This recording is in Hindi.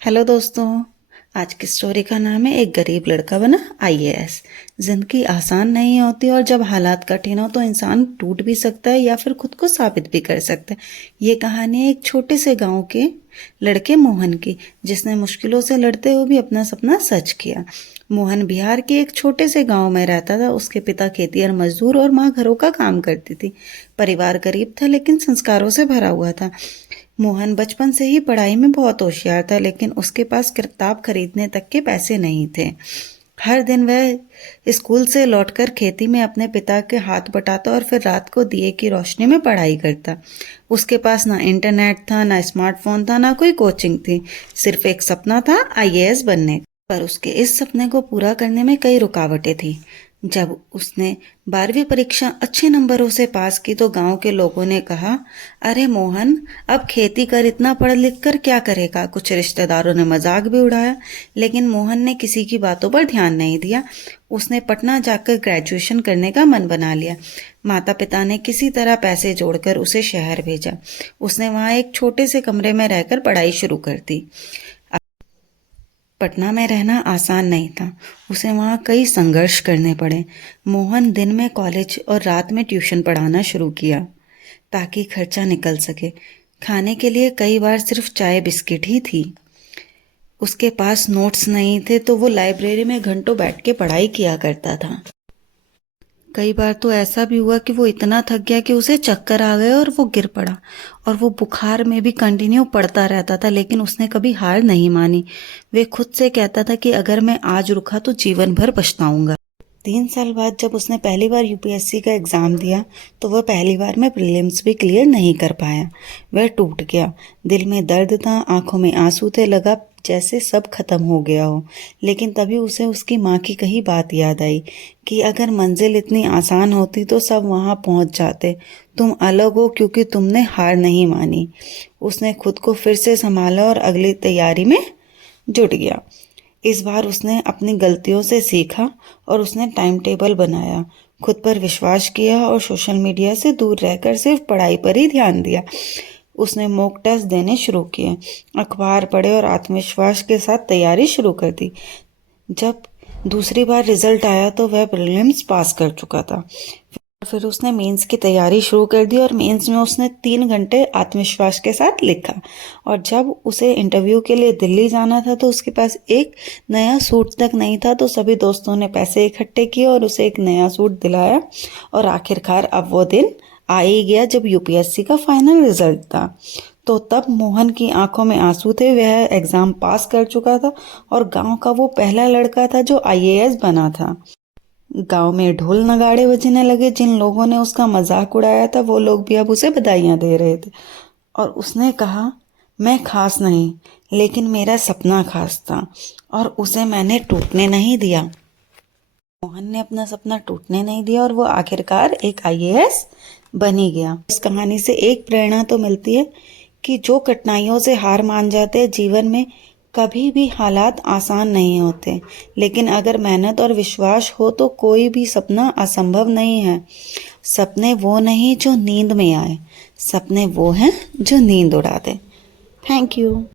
हेलो दोस्तों। आज की स्टोरी का नाम है एक गरीब लड़का बना आईएएस। जिंदगी आसान नहीं होती और जब हालात कठिन हो तो इंसान टूट भी सकता है या फिर खुद को साबित भी कर सकता है। ये कहानी एक छोटे से गांव के लड़के मोहन की, जिसने मुश्किलों से लड़ते हुए भी अपना सपना सच किया। मोहन बिहार के एक छोटे से गांव में रहता था। उसके पिता खेतीहर मजदूर और माँ घरों का काम करती थी। परिवार गरीब था लेकिन संस्कारों से भरा हुआ था। मोहन बचपन से ही पढ़ाई में बहुत होशियार था, लेकिन उसके पास किताब खरीदने तक के पैसे नहीं थे। हर दिन वह स्कूल से लौटकर खेती में अपने पिता के हाथ बटाता और फिर रात को दिए की रोशनी में पढ़ाई करता। उसके पास ना इंटरनेट था, ना स्मार्टफोन था, ना कोई कोचिंग थी। सिर्फ एक सपना था, आईएएस बनने का। पर उसके इस सपने को पूरा करने में कई रुकावटें थी। जब उसने 12वीं परीक्षा अच्छे नंबरों से पास की तो गांव के लोगों ने कहा, अरे मोहन, अब खेती कर, इतना पढ़ लिख कर क्या करेगा। कुछ रिश्तेदारों ने मजाक भी उड़ाया, लेकिन मोहन ने किसी की बातों पर ध्यान नहीं दिया। उसने पटना जाकर ग्रेजुएशन करने का मन बना लिया। माता पिता ने किसी तरह पैसे जोड़कर उसे शहर भेजा। उसने वहां एक छोटे से कमरे में रहकर पढ़ाई शुरू कर दी। पटना में रहना आसान नहीं था। उसे वहाँ कई संघर्ष करने पड़े। मोहन दिन में कॉलेज और रात में ट्यूशन पढ़ाना शुरू किया ताकि खर्चा निकल सके। खाने के लिए कई बार सिर्फ चाय बिस्किट ही थी। उसके पास नोट्स नहीं थे तो वो लाइब्रेरी में घंटों बैठ के पढ़ाई किया करता था। कई बार तो ऐसा भी हुआ कि वो इतना थक गया कि उसे चक्कर आ गए और वो गिर पड़ा। और वो बुखार में भी कंटिन्यू पढ़ता रहता था, लेकिन उसने कभी हार नहीं मानी। वे खुद से कहता था कि अगर मैं आज रुका तो जीवन भर पछताऊंगा। 3 साल बाद जब उसने पहली बार यूपीएससी का एग्जाम दिया तो वह पहली बार में प्रीलिम्स भी क्लियर नहीं कर पाया। वह टूट गया। दिल में दर्द था, आंखों में आंसू थे, लगा जैसे सब खत्म हो गया हो। लेकिन तभी उसे उसकी माँ की कही बात याद आई कि अगर मंजिल इतनी आसान होती तो सब वहां पहुंच जाते। तुम अलग हो क्योंकि तुमने हार नहीं मानी। उसने खुद को फिर से संभाला और अगली तैयारी में जुट गया। इस बार उसने अपनी गलतियों से सीखा और उसने टाइम टेबल बनाया, खुद पर विश्वास किया और सोशल मीडिया से दूर रहकर सिर्फ पढ़ाई पर ही ध्यान दिया। उसने मॉक टेस्ट देने शुरू किए, अखबार पढ़े और आत्मविश्वास के साथ तैयारी शुरू कर दी। जब दूसरी बार रिजल्ट आया तो वह प्रीलिम्स पास कर चुका था। फिर उसने मेंस की तैयारी शुरू कर दी और मेंस में उसने 3 घंटे आत्मविश्वास के साथ लिखा। और जब उसे इंटरव्यू के लिए दिल्ली जाना था तो उसके पास एक नया सूट तक नहीं था। तो सभी दोस्तों ने पैसे इकट्ठे किए और उसे एक नया सूट दिलाया। और आखिरकार अब वो दिन आ ही गया जब यूपीएससी का फाइनल रिजल्ट था। तो तब मोहन की आंखों में आंसू थे। वह एग्जाम पास कर चुका था और गांव का वो पहला लड़का था जो आईएएस बना था। गांव में ढोल नगाड़े बजने लगे। जिन लोगों ने उसका मजाक उड़ाया था वो लोग भी अब उसे बधाइयां दे रहे थे। और उसने कहा, मैं खास नहीं, लेकिन मेरा सपना खास था और उसे मैंने टूटने नहीं दिया। मोहन ने अपना सपना टूटने नहीं दिया और वो आखिरकार एक आईएएस बन ही गया। इस कहानी से एक प्रेरणा तो मिलती है कि जो कठिनाइयों से हार मान जाते हैं, जीवन में कभी भी हालात आसान नहीं होते, लेकिन अगर मेहनत और विश्वास हो तो कोई भी सपना असंभव नहीं है। सपने वो नहीं जो नींद में आए, सपने वो हैं जो नींद उड़ा दे। Thank you.